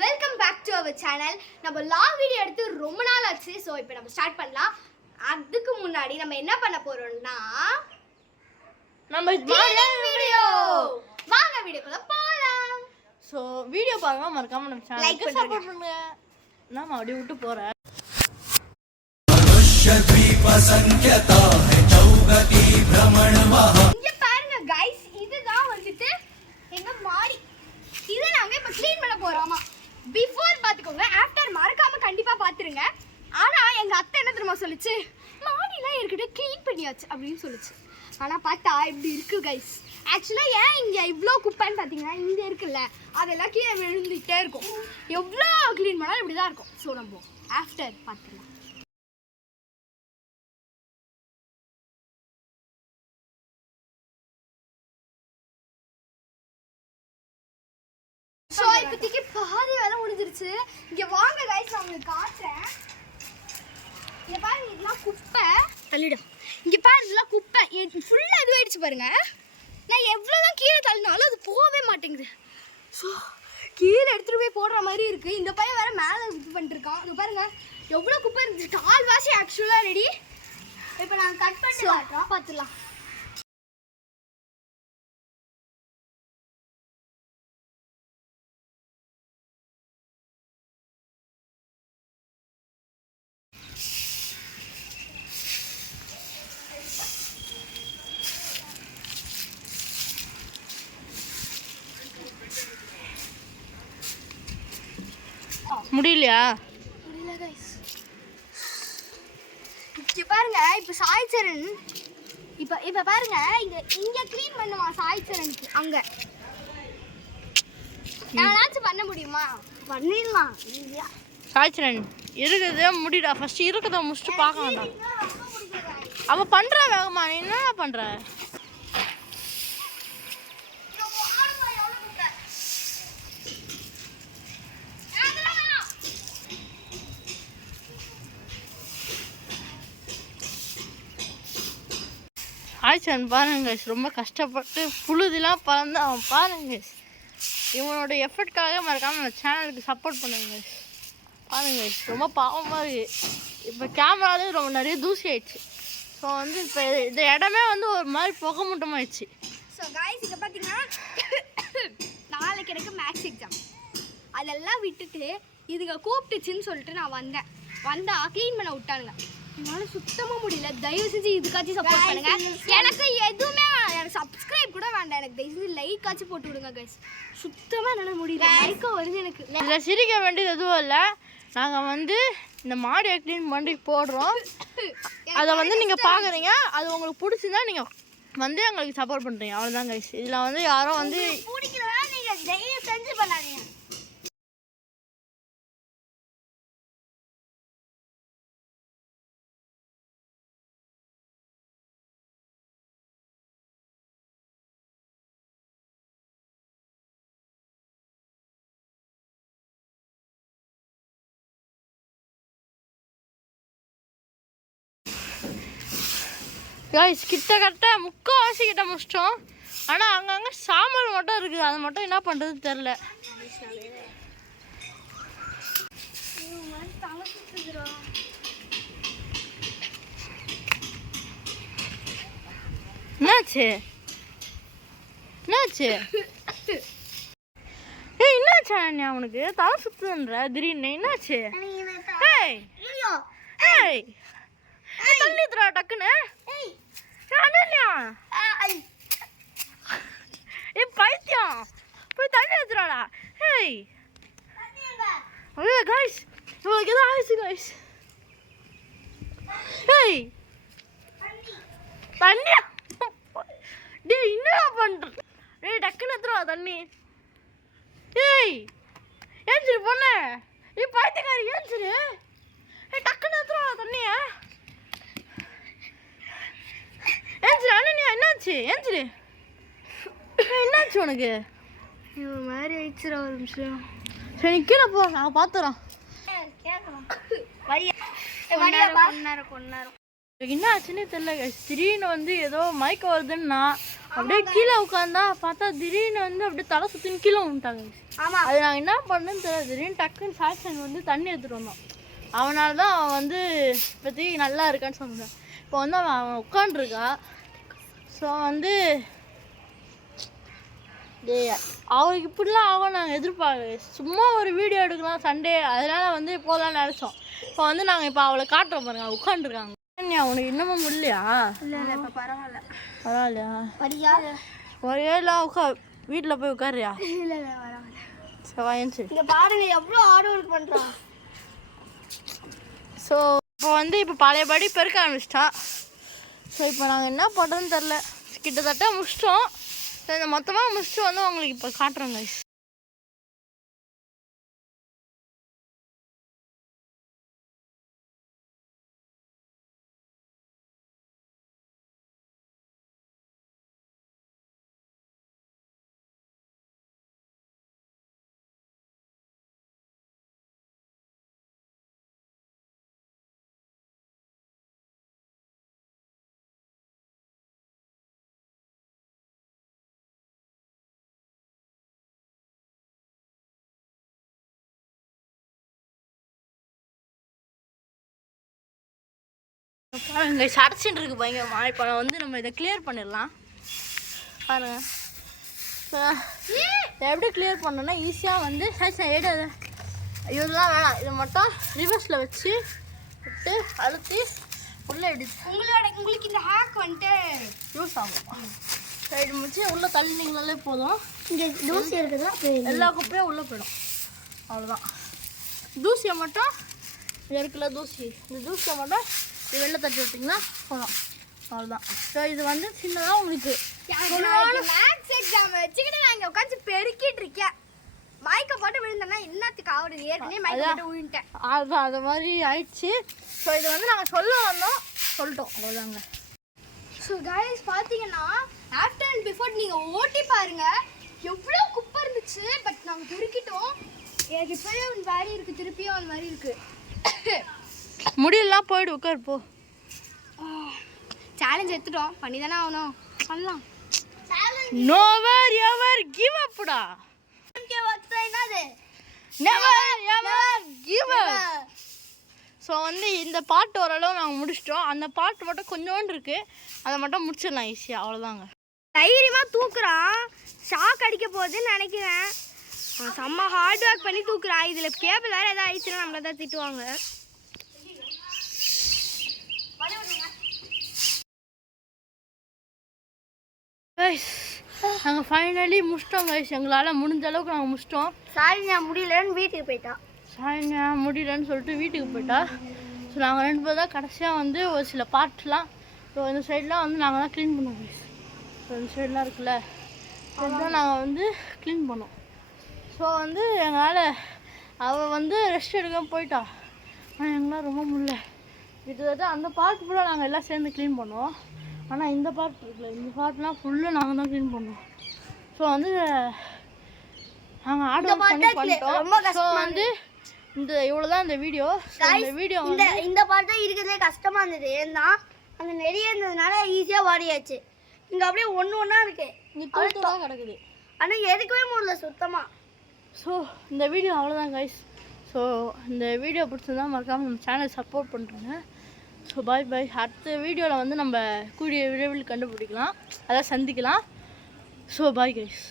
Welcome back to our channel. நம்ம long video எடுத்து ரொம்ப நாள் ஆச்சு. ஸோ இப்போ நம்ம ஸ்டார்ட் பண்ணலாம். அதுக்கு முன்னாடி நம்ம என்ன பண்ண போறோம்னா நம்ம வீடியோ வாங்க வீடியோக்குள்ள போலாம். ஸோ வீடியோ பாருங்க, மறக்காம நம்ம சேனலுக்கு சப்போர்ட் பண்ணுங்க. நான் அப்படியே விட்டு போறேன். இங்க பாருங்க गाइस, இதுதான் வந்துட்டு எங்க மாடி. இத நாங்க இப்ப க்ளீன் பண்ண போறோமா. பிஃபோர் பாத்துக்கோங்க, ஆஃப்டர் மறக்காம கண்டிப்பா பாத்துருங்க. ஆனா எங்க அத்தை என்ன தெரியுமா சொல்லுச்சு, மாடிலாம் ஏற்கனவே க்ளீன் பண்ணியாச்சு அப்படின்னு சொல்லுச்சு. ஆனா பார்த்தா இப்படி இருக்கு गाइस. ஆக்சுவலா ஏன் இங்க இவ்ளோ குப்பைன்னு பாத்தீங்கன்னா, இங்க இருக்குல்ல அதெல்லாம் கீழே விழுந்துட்டே இருக்கும். எவ்வளோ க்ளீன் பண்ணாலும் இப்படிதான் இருக்கும். ஸோ நம்ம ஆஃப்டர் பார்த்துக்கலாம். ஸோ இப்போதைக்கு பாதி வேலை முடிஞ்சிருச்சு. இங்கே வாங்க गाइस, நான் உங்களுக்கு காட்டுறேன். இங்கே பாருங்க, இதெல்லாம் குப்பை தள்ளிடும். இங்கே பாருங்க, இதெல்லாம் குப்பை ஃபுல்லாக இது ஆயிடுச்சு பாருங்க. நான் எவ்வளோதான் கீழே தள்ளினாலும் அது போகவே மாட்டேங்குது. ஸோ கீழே எடுத்துகிட்டு போய் போடுற மாதிரி இருக்குது. இந்த பையன் வேறு மேலே இது பண்ணிட்டுருக்கான். இது பாருங்க எவ்வளோ குப்பை இருந்துச்சு. கால்வாசி ஆக்சுவலாக ரெடி. இப்போ நாங்கள் கட் பண்ணி காட்டுறோம், பார்த்துலாம். முடியலையா? முடியல गाइस. இங்க பாருங்க, இப்போ சாய்ச்சரன் இப்போ பாருங்க, இங்க க்ளீன் பண்ணுவான் சாய்ச்சரனுக்கு. அங்க நானாச்சும் பண்ண முடியுமா? பண்ணிடலாம். சாய்ச்சரன் இருக்குது, முடிடா. ஃபர்ஸ்ட் இருக்கதை முடிச்சுட்டு பார்க்க வேண்டாம். அவன் பண்ற வேகமா, நீ என்ன பண்ற? ஆய்ச்சன் பாருங்க, ரொம்ப கஷ்டப்பட்டு புழுதிலாம் பறந்து அவன் பாருங்க. இவனோட எஃபர்ட்காக மறக்காம நம்ம சேனலுக்கு சப்போர்ட் பண்ணுங்க. பாருங்க, ரொம்ப பாவமாக இருக்குது. இப்போ கேமராலே ரொம்ப நிறைய தூசி ஆயிடுச்சு. ஸோ வந்து இப்போ இந்த இடமே வந்து ஒரு மாதிரி புகை மூட்டமாயிடுச்சு. ஸோ காய்ஸ், இங்கே பார்த்தீங்கன்னா நாளைக்கு எனக்கு மேக்ஸ் எக்ஸாம். அதெல்லாம் விட்டுட்டு இதுங்க கூப்பிட்டுச்சின்னு சொல்லிட்டு நான் வந்தா க்ளீன் பண்ண விட்டானுங்க. என்னால் சுத்தமாக முடியல. தயவு செஞ்சு இதுக்காச்சும் சப்போர்ட் பண்ணுங்க. எனக்கு எதுவுமே வேணாம், எனக்கு சப்ஸ்கிரைப் கூட வேண்டாம். எனக்கு தயவு செஞ்சு லைக் ஆச்சு போட்டு விடுங்க கைஸ். சுத்தமாக என்னால் முடியல. லைக்காக வருது எனக்கு. இதில் சிரிக்க வேண்டியது எதுவும் இல்லை. நாங்கள் வந்து இந்த மாடியை க்ளீன் பண்ணி போடுறோம். அதை வந்து நீங்கள் பார்க்குறீங்க. அது உங்களுக்கு பிடிச்சிருந்தா நீங்கள் வந்து எங்களுக்கு சப்போர்ட் பண்ணுறீங்க. அவ்வளோதான் கைஸ். இதில் வந்து யாரும் வந்து பிடிக்கலன்னா நீங்கள் தயவு செஞ்சு பண்ணாதீங்க. கைஸ், கிட்ட முக்கால்வாசி கிட்ட முடிச்சிட்டோம். ஆனால் அங்கங்கே சாம்பல் மட்டும் இருக்குது. அது மட்டும் என்ன பண்ணுறது தெரில. என்னாச்சு? ஏய், என்னாச்சு அண்ணா? அவனுக்கு தலை சுத்துன்ற திடீர்னு என்னாச்சு? தண்ணி ஊத்துறா டக்குன்னு. பைத்தியம், போய் தண்ணி ஊத்துறாடா. ஹேய் गाइस, இவளுக்கு ஏதோ ஆயிடுச்சு गाइस. ஹேய், தண்ணி டேய், என்னடா பண்ற? டேய், டக்குன்னு ஊத்துறா தண்ணி. ஏய், ஏஞ்சிரு பொண்ணு, நீ பைத்தியக்காரி, ஏஞ்சிரு. ஏய், டக்குன்னு ஊத்துறா தண்ணிய. ஏஞ்சிரு அண்ணா, என்னாச்சு? ஏஞ்சிரு. என்னாச்சு உனக்கு? ஒரு மாதிரி ஆயிடுச்சுரா. ஒரு நிமிஷம். சரி, கீழே போ, நான் பார்த்துறோம். என்ன ஆச்சுன்னே தெரியல. திடீர்னு வந்து ஏதோ மயக்கம் வருதுன்னா, அப்படியே கீழே உட்காந்தா பார்த்தா திடீர்னு வந்து அப்படியே தலை சுற்றின்னு கீழே விட்டாங்க. ஆமாம், அது நாங்கள் என்ன பண்ணேன்னு தெரியல. திடீர்னு டக்குன்னு சாக்சன் வந்து தண்ணி எடுத்துகிட்டு வந்தோம். அவனால தான் அவன் வந்து இப்போதைக்கு நல்லா இருக்கான்னு சொன்னான். இப்போ வந்து அவன் உட்காண்ட்ருக்கா. ஸோ வந்து அவருக்கு இப்படிலாம் ஆகும் நாங்கள் எதிர்பார்க்க. சும்மா ஒரு வீடியோ எடுக்கலாம் சண்டே, அதனால வந்து போகலான்னு நினச்சோம். இப்போ வந்து நாங்கள் இப்போ அவளை காட்டுறோம் பாருங்க, அவள் உட்காந்துருக்காங்க. உனக்கு இன்னமும் முடியலையா? இல்லை இல்லை, இப்போ பரவாயில்ல. பரவாயில்லையா? வரியா? வரையா இல்லை வீட்டில் போய் உட்காரியா? இல்லை இல்லை, பரவாயில்ல. சரி, இங்கே பாருங்க எவ்வளோ ஹார்ட் ஒர்க் பண்ணுறான். ஸோ இப்போ வந்து இப்போ பழையபடி பெருக்க ஆரம்பிச்சிட்டா. ஸோ இப்போ நாங்கள் என்ன பண்ணுறோன்னு தெரில. கிட்டத்தட்ட முடிச்சிட்டோம். ஸோ இந்த மொத்தமாக முடிச்சுட்டு வந்து உங்களுக்கு இப்போ காட்டுறோங்க. பாருங்க அடைச்சிட்டு இருக்கு பயங்கரமா. இப்போ வந்து நம்ம இதை கிளியர் பண்ணிடலாம். பாருங்க எப்படி கிளியர் பண்ணோன்னா ஈஸியாக வந்து எடு இதெல்லாம் வேணாம். இதை மட்டும் ரிவர்ஸில் வச்சு விட்டு அழுத்தி உள்ளே எடுத்து உங்களுக்கு இந்த ஹேக் வந்துட்டு யூஸ் ஆகும். சைடு முடிச்சு உள்ளே தள்ளினீங்களாலே போதும். இங்கே தூசி இருக்குதா, எல்லா குப்பையும் உள்ளே போயிடும். அவ்வளோதான். தூசியை மட்டும் இது இருக்குல்ல தூசி, இந்த தூசியை மட்டும் இது வெளில தட்டி விட்டிங்கன்னா போதும். அவ்வளோதான். ஸோ இது வந்து சின்னதாக உங்களுக்கு மேத்ஸ் எக்ஸாம் வச்சுக்கிட்டு நான் இங்கே உட்காந்து பெருக்கிட்டு இருக்கேன். மைக்கை போட்டு விழுந்தேன்னா என்னத்துக்கு ஆகுது? ஏற்கனவே மைக்கை போட்டு விழுந்துட்டேன். அதுதான் அது மாதிரி ஆயிடுச்சு. ஸோ இது வந்து நாங்கள் சொல்ல வந்தோம், சொல்லிட்டோம், அவ்வளோதாங்க. ஸோ கைஸ் பார்த்தீங்கன்னா ஆஃப்டர் அண்ட் பிஃபோர் நீங்கள் ஓட்டி பாருங்க எவ்வளோ குப்பை இருந்துச்சு. பட் நாங்கள் பெருக்கிட்டோம். எனக்கு இப்போயே ஒன்று மாதிரி இருக்குது, திருப்பியும் அந்த மாதிரி இருக்குது. முடியலாம் போயிடு உட்கார் போ. சேலஞ்ச் எடுத்துட்டோம், பண்ணி தானே ஆகணும். பண்ணலாம். நோவர் எவர் கிவ் அப்டா. என்னது never ever give up. So வந்து இந்த பாட்டு ஓரளவு நாங்கள் முடிச்சிட்டோம். அந்த பாட்டு மட்டும் கொஞ்சோண்டு இருக்குது, அதை மட்டும் முடிச்சிடலாம் ஈஸியாக. அவ்வளோதாங்க. தைரியமாக தூக்குறான், ஷாக் அடிக்க போகுதுன்னு நினைக்கிறேன். செம்ம ஹார்ட் ஒர்க் பண்ணி தூக்குறான். இதில் கேபிள் வேறு எதாவது ஆயிடுச்சுன்னா நம்மள தான் திட்டுவாங்க. நாங்கள் ஃபைனலி முடிச்சிட்டோம் கைஸ். எங்களால் முடிஞ்ச அளவுக்கு நாங்கள் முடிச்சிட்டோம். சாரி நான் முடியலன்னு வீட்டுக்கு போயிட்டான். சாயங்க முடியலன்னு சொல்லிட்டு வீட்டுக்கு போயிட்டா. ஸோ நாங்கள் 2 பேர் தான் கடைசியாக வந்து ஒரு சில பார்ட்லாம், ஸோ இந்த சைட்லாம் வந்து நாங்கள் தான் க்ளீன் பண்ணோம் கைஸ். ஸோ இந்த சைட்லாம் இருக்குல்ல, இதுதான் நாங்கள் வந்து க்ளீன் பண்ணோம். ஸோ வந்து எங்களால் அவள் வந்து ரெஸ்ட் எடுக்க போயிட்டா. ஆனால் எங்களால் ரொம்ப முடியல. கிட்டத்தட்ட அந்த பார்ட் ஃபுல்லாக நாங்கள் எல்லாம் சேர்ந்து க்ளீன் பண்ணோம். ஆனால் இந்த பார்ட் இருக்குல்ல, இந்த பார்ட்லாம் ஃபுல்லாக நாங்கள் தான் க்ளீன் பண்ணோம். ஸோ வந்து நாங்கள் ஆர்டர் பண்ணி பண்ணிட்டோம். ஸோ வந்து இந்த இவ்வளோதான் இந்த வீடியோ. இந்த பார்ட் தான் இருக்கிறதே கஷ்டமாக இருந்தது. ஏன்னா அங்கே நிறைய இருந்ததுனால ஈஸியாக வாடியாச்சு. இங்கே அப்படியே ஒன்று ஒன்றா இருக்கு, இங்கே தூத்தூராக கிடக்குது. ஆனால் எடுக்கவே முடியல சுத்தமாக. ஸோ இந்த வீடியோ அவ்வளோதான் கைஸ். ஸோ இந்த வீடியோ பிடிச்சிருந்தா மறக்காமல் நம்ம சேனல் சப்போர்ட் பண்ணுறேங்க. ஸோ பாய் பாய். அடுத்த வீடியோவில் வந்து நம்ம கூடிய விரைவில் கண்டுபிடிக்கலாம், அதான் சந்திக்கலாம். So bye guys.